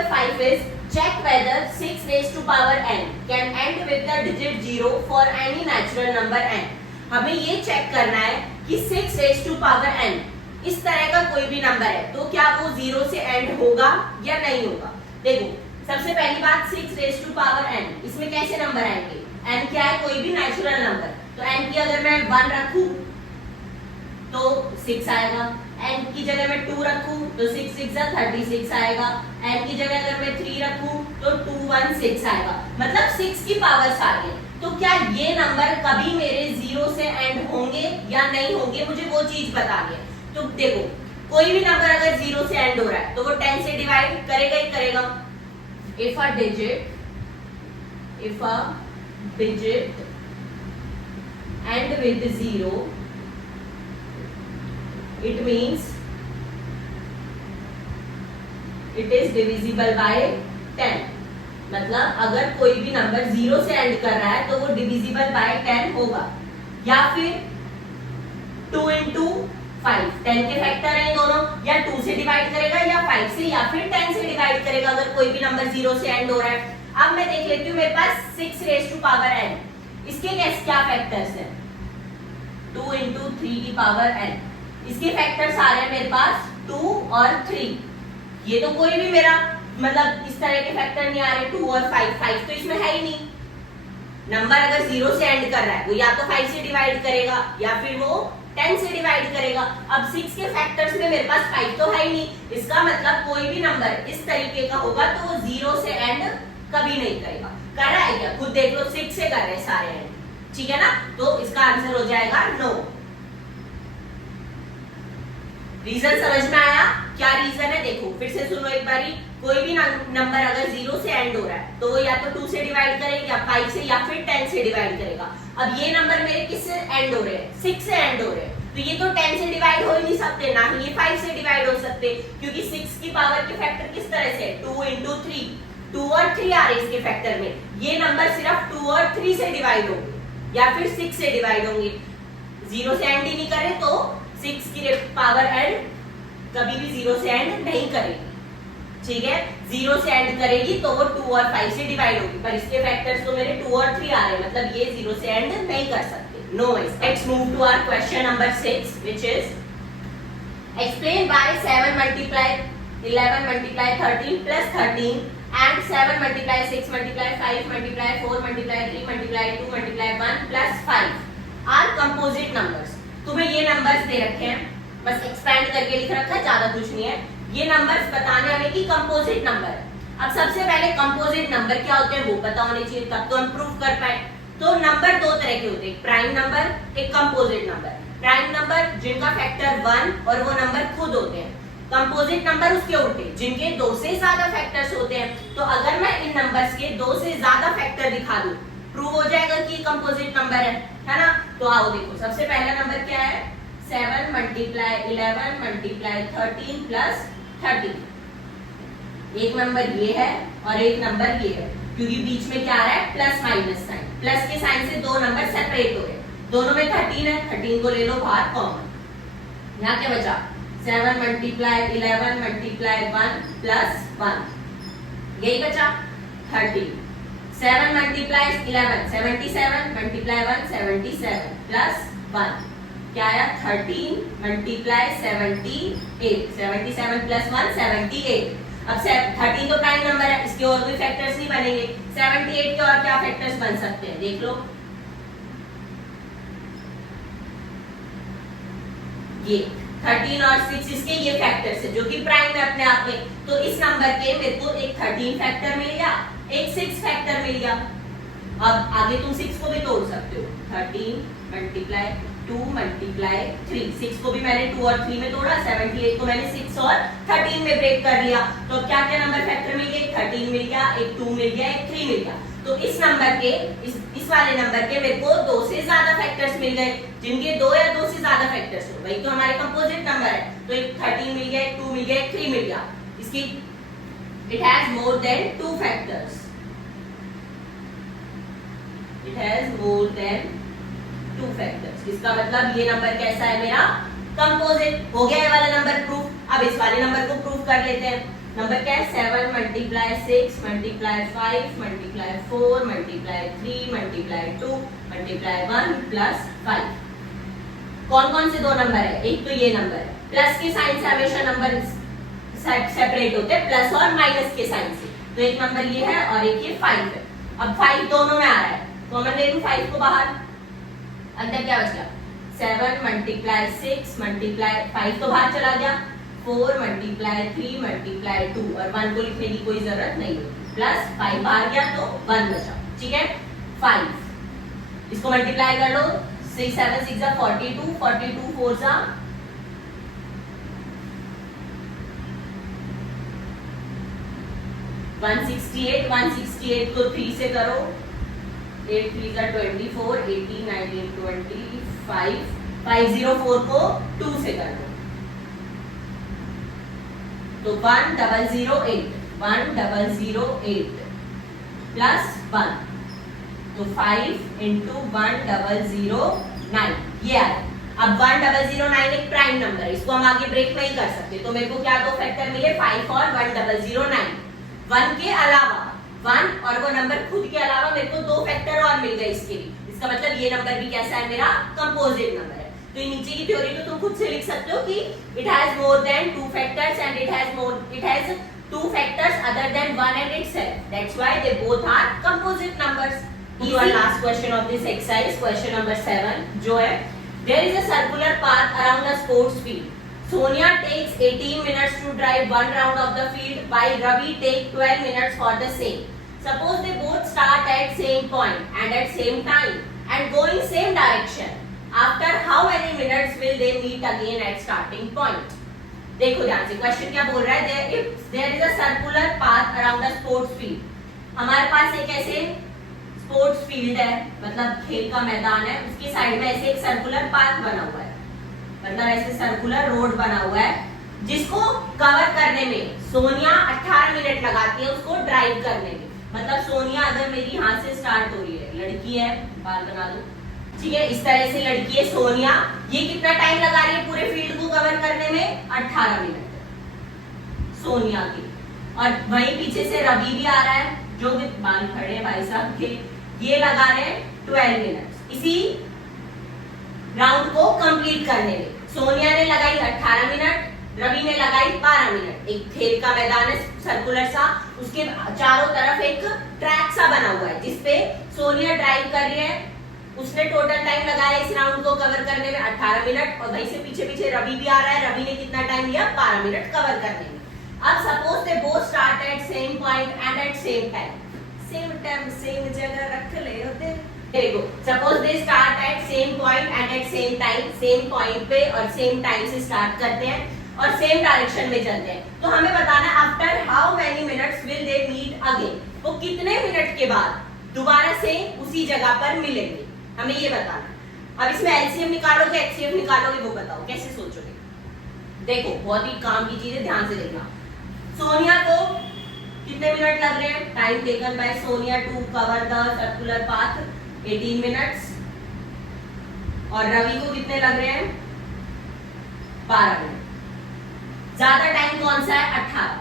number 5 is check whether 6 raised to power n can end with the digit 0 for any natural number n. हमें ये check करना है कि 6 raised to power n इस तरह का कोई भी नंबर है तो क्या वो 0 से एंड होगा या नहीं होगा। देखो सबसे पहली बात 6 raised to power n, इसमें कैसे नंबर आएंगे, n क्या है, कोई भी नेचुरल नंबर, तो n की अगर मैं 1 रखूं तो 6 आएगा, n की जगह मैं 2 रखूं तो 6 6 36 आएगा, n की जगह अगर मैं 3 रखूं तो 216 आएगा, मतलब 6 की पावर सारी है। तो क्या ये नंबर कभी मेरे 0 से एंड होंगे या नहीं होंगे, मुझे वो चीज बतानी है। तो देखो कोई भी नंबर अगर 0 से एंड हो रहा है तो वो 10 से डिवाइड करेगा ही करेगा। If a digit end with 0 it means it is divisible by 10, मतलब अगर कोई भी नंबर 0 से एंड कर रहा है तो वो डिविजिबल बाय 10 होगा, या फिर 2 into 5, 10 के फैक्टर हैं दोनों, या 2 से डिवाइड करेगा या 5 से या फिर 10 से डिवाइड करेगा अगर कोई भी नंबर 0 से एंड हो रहा है। अब मैं देख लेती हूँ मेरे पास 6 raised to power n, इसके क्या फैक्टर्स हैं, 2 into 3 की पावर n, इसके फैक्टर्स आ रहे हैं मेरे पास 2 और 3, ये तो कोई भी मेरा मतलब इस तरह के फैक्टर नहीं आ रहे, 2 और 5 तो इसमें है ही नहीं। नंबर अगर 0 से एंड कर रहा है वो या तो 5 से डिवाइड करेगा या फिर वो 10 से डिवाइड करेगा। अब 6 के फैक्टर्स में मेरे पास 5 तो है ही नहीं, इसका मतलब कोई भी नंबर इस तरीके का होगा तो वो 0 से एंड कभी नहीं करेगा। कर रहा है क्या, खुद देख लो, 6 से कर रहे हैं सारे एंड, ठीक है ना, तो इसका आंसर हो जाएगा नो। रीजन समझ में आया, क्या रीजन है देखो फिर से सुनो एक बारी। कोई भी नंबर अगर 0 से एंड हो रहा है तो वो या तो 2 से डिवाइड करेगा, 5 से या फिर 10 से डिवाइड करेगा। अब ये नंबर मेरे किससे एंड हो रहे हैं, 6 से एंड हो रहे हैं, तो ये तो 10 से डिवाइड हो ही नहीं सकते, ना ही ये 5 से डिवाइड हो सकते, क्योंकि 6 की पावर के फैक्टर किस तरह से, 2 into 3, 2 और 3 आ रहे इसके फैक्टर में, ये नंबर सिर्फ 2 और 3 से डिवाइड होंगे या फिर 6 से डिवाइड होंगे। 0 से एंड ही नहीं करे तो 6 की पावर एंड कभी भी 0 से एंड नहीं करेगी, ठीक है। 0 से एंड करेगी तो वो 2 और 5 से डिवाइड होगी, पर इसके फैक्टर्स तो मेरे 2 और 3 आ रहे हैं, मतलब ये 0 से एंड नहीं कर सकते। No wise. Let's move to our question number 6 which is explain why 7 multiply 11 multiply 13 plus 13 and 7 multiply 6 multiply 5 multiply 4 multiply 3 multiply 2 multiply 1 plus 5 are composite numbers। तुम्हें ये नंबर्स दे रखे हैं, बस एक्सपेंड करके लिख रखा है, ज्यादा कुछ नहीं है। ये नंबर्स बताने हमें कि कंपोजिट नंबर। अब सबसे पहले कंपोजिट नंबर क्या होते हैं वो पता होने चाहिए, तब तो हम प्रूव कर पाए। तो नंबर दो तरह के होते हैं, एक प्राइम नंबर, एक कंपोजिट नंबर। प्राइम नंबर जिनका फैक्टर 1 और वो नंबर खुद होते हैं, कंपोजिट नंबर उसके उल्टे जिनके 2 से ज्यादा फैक्टर्स होते हैं। तो अगर मैं इन नंबर्स के 2 से ज्यादा फैक्टर दिखा दूं, प्रूव हो जाएगा कि कंपोजिट नंबर है ना। तो आओ देखो, सबसे पहला नंबर क्या है, 7 multiply 11 multiply 13 plus 13। एक नंबर ये है और एक नंबर ये है, क्योंकि बीच में क्या आ रहा है, प्लस माइनस साइन, प्लस के साइन से दो नंबर सेपरेट हो गए, दोनों में 13 है, 13 को ले लो बाहर कॉमन। यहाँ क्या बचा, 7 multiply 11 multiply 1 plus 1, यही बचा 13। 7 multiply 11 77 multiply 1 77 plus 1 क्या आया, 13 multiply 78, 77 plus 1 78। अब 13 तो प्राइम नंबर है, इसके और कोई फैक्टर्स नहीं बनेंगे, 78 के और क्या फैक्टर्स बन सकते हैं देख लो, ये 13 और 6 इसके ये फैक्टर्स है जो कि प्राइम है अपने आप में। तो इस नंबर के मेरे को एक 13 फैक्टर मिल गया, एक 6 फैक्टर मिल गया। अब आगे तुम 6 को भी तोड़ सकते हो, 13 multiply 2 multiply 3, 6 को भी मैंने 2 और 3 में तोड़ा, 78 को मैंने 6 और 13 में ब्रेक कर लिया। तो अब क्या क्या नंबर फैक्टर मिल गए, 13 मिल गया, एक 2 मिल गया, एक 3 मिल गया। तो इस नंबर के इस वाले नंबर के मेरे को 2 से ज्यादा फैक्टर्स मिल गए, जिनके 2 या 2 से ज्यादा फैक्टर्स हो, वही तो हमारे कंपोजिट नंबर है। तो एक 13 मिल गया, एक 2 मिल गया, एक 3 मिल गया, इसकी it has more than 2 factors, it has more than 2 factors. इसका मतलब ये नंबर कैसा है मेरा, कंपोजिट। हो गया ये वाला नंबर प्रूफ। अब इस वाले नंबर को प्रूव कर लेते हैं। नंबर क्या है? 7 multiply 6 multiply 5 multiply 4 multiply 3 multiply 2 multiply 1 plus 5। कौन कौन से दो नंबर है? एक तो ये नंबर है, प्लस के साइन से हमेशा नंबर सेपरेट होते हैं, प्लस और माइनस के साइन से। तो एक नंबर ये है और एक ये 5 है। अब 5 दोनों में आ रहा है, कॉमन ले लूं 5 को बाहर, अंदर क्या बच गया? 7 मल्टीप्लाई 6 मल्टीप्लाई 5 तो बाहर चला गया, 4 मल्टीप्लाई 3 मल्टीप्लाई 2 और 1 को लिखने की कोई जरूरत नहीं है, प्लस 5 बाहर गया तो 1 बचा। ठीक है, 5 इसको मल्टीप्लाई कर लो, 6 7 6 जा 42, 42 4 जा 168, 168 को 3 से करो, 8 3 जा 24, 18 19 25, 504 को 2 से कर लो तो 1008, 1008 प्लस 1 तो 5 इंटू 1009 ये आ रहा। अब 1009 एक प्राइम नंबर है, इसको हम आगे ब्रेक नहीं कर सकते, तो मेरे को क्या दो फैक्टर मिले? 5 और 1009। 1 के अलावा 1 और वो नंबर खुद के अलावा मेरे को दो फैक्टर और मिल गए इसके लिए। इसका मतलब ये नंबर भी कैसा है? मेरा कंपोजिट नंबर है। तो नीचे की थ्योरी तो तुम खुद से लिख सकते हो कि it has more than 2 factors and it has 2 factors other than 1 and itself, that's why they both are composite numbers. Our last question of this exercise, question number 7, जो है, there is a circular path around a sports field. Sonia takes 18 minutes to drive one round of the field, while Ravi takes 12 minutes for the same. Suppose they both start at same point and at same time and go in same direction. After how many minutes will they meet again at starting point? देखो ध्यान से, question क्या बोल रहा है? There is a circular path around a sports field. हमारे पास एक ऐसे स्पोर्ट्स फील्ड है, मतलब खेल का मैदान है, उसके साइड में ऐसे एक सर्कुलर पाथ बना हुआ है, मतलब ऐसे सर्कुलर रोड बना हुआ है, जिसको कवर करने में सोनिया 18 मिनट लगाती है उसको ड्राइव करने में। मतलब सोनिया अगर मेरी यहाँ से स्टार्ट हो रही है, लड़की है, बाल बना दो, ठीक है, इस तरह से लड़की है सोनिया, ये कितना टाइम लगा रही है पूरे फील्ड को कवर करने में? 18 मिनट सोनिया की। और वहीं पीछे से रवि भी आ रहा है, जो भी बाल खड़े हैं भाई साहब के, ये लगा रहे हैं 12 मिनट इसी राउंड को कंप्लीट करने में। सोनिया ने लगाई 18 मिनट, रवि ने लगाई 12 मिनट। एक खेल का मैदान है सर्कुलर सा, उसके चारों तरफ एक ट्रैक सा बना हुआ है जिसपे सोनिया ड्राइव कर रही है। उसने टोटल टाइम लगाया इस राउंड को कवर करने में 18 मिनट, और वहीं से पीछे पीछे रवि भी आ रहा है, रवि ने कितना टाइम लिया? 12 मिनट कवर करने में। अब suppose they both start at same point and at same time, same time same जगह रख ले होते। देखो, suppose they start at same point and at same time, same point पे और सेम टाइम से स्टार्ट करते हैं और सेम डायरेक्शन में चलते हैं। तो हमें बताना है after how many minutes will they meet again, वो कितने मिनट के बाद दोबारा से उसी जगह पर मिलेंगे, हमें ये बताना। अब इसमें एलसीएम निकालोगे एचसीएफ निकालोगे, वो बताओ कैसे सोचोगे? देखो, बहुत ही काम की चीज है, ध्यान से देखना। सोनिया को कितने मिनट लग रहे हैं? Time taken by Sonia to cover the circular path 18 minutes, और रवि को कितने लग रहे हैं? 12 मिनट। ज्यादा टाइम कौन सा है? 18।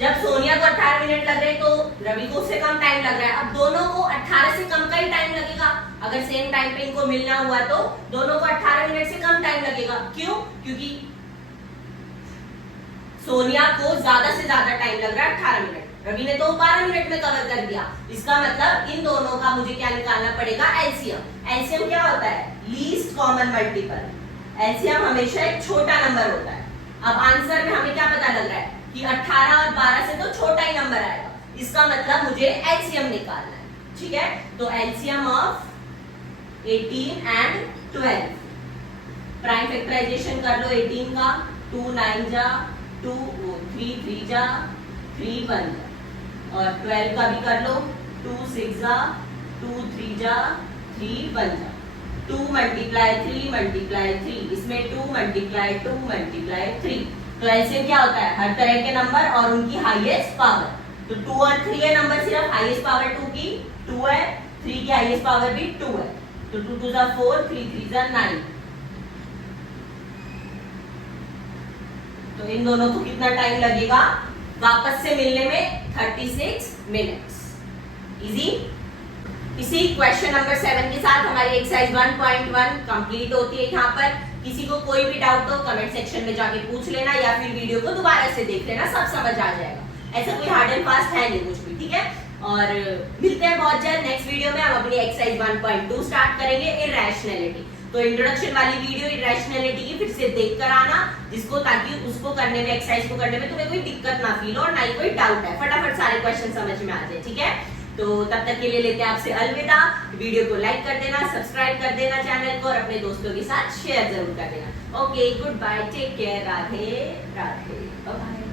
जब सोनिया को 18 मिनट लग रहे हैं तो रवि को उससे कम टाइम लग रहा है। अब दोनों को 18 से कम का ही टाइम लगेगा, अगर सेम टाइम पे इनको मिलना हुआ तो दोनों को 18 मिनट से कम टाइम लगेगा। क्यों? क्योंकि सोनिया को ज्यादा से ज्यादा टाइम लग रहा है 18 मिनट, रवि ने तो 12 मिनट में कवर कर दिया। इसका मतलब इन दोनों का मुझे क्या निकालना पड़ेगा? एलसीएम। एलसीएम क्या होता है? Least common multiple. एलसीएम हमेशा एक छोटा नंबर होता है। अब आंसर में हमें क्या पता लग रहा है कि 18 और 12 से तो छोटा ही नंबर आएगा, इसका मतलब मुझे एलसीएम निकालना है। ठीक है, तो LCM of 18 and 12, prime factorisation कर लो 18 का, 2 9 जा 2, 3 3 जा 3 1 जा, और 12 का भी कर लो, 2 6 जा 2 3 जा 3 1 जा, 2 मल्टीप्लाई 3 मल्टीप्लाई 3, इसमें 2 मल्टीप्लाई 2 मल्टीप्लाई 3। तो एलसीएम क्या होता है? हर तरह के नंबर और उनकी हाईएस्ट पावर। तो 2 और 3 है नंबर, सिर्फ हाईएस्ट पावर 2 की 2 है, 3 की हाईएस्ट पावर भी 2 है, तो 2 2 जा 4, 3 3 जा 9। तो इन दोनों को कितना टाइम लगेगा वापस से मिलने में? 36 मिनट्स। इजी। इसी क्वेश्चन नंबर 7 के साथ हमारी एक्सरसाइज 1.1 कंप्लीट होती है। यहाँ पर किसी को कोई भी डाउट हो कमेंट सेक्शन में जाके पूछ लेना या फिर वीडियो को दोबारा से देख लेना, सब समझ आ जाएगा। ऐसा कोई हार्ड एंड फास्ट है नहीं कुछ भी, ठीक है। और मिलते हैं बहुत जल्द नेक्स्ट वीडियो में। हम अपनी एक्सरसाइज 1.2 स्टार्ट करेंगे, इरैशनैलिटी। तो इंट्रोडक्शन वाली वीडियो इरैशनैलिटी की फिर से देख कर आना, जिसको ताकि उसको करने में, एक्सरसाइज को करने में तुम्हें कोई दिक्कत ना फील हो और ना ही कोई डाउट है, फटाफट सारे क्वेश्चन समझ में आ जाए, ठीक है। तो तब तक के लिए लेते हैं आपसे अलविदा। वीडियो को लाइक कर देना, सब्सक्राइब कर देना चैनल को और अपने दोस्तों के साथ शेयर जरूर कर देना। Okay, good bye, take care, Radhe Radhe, bye.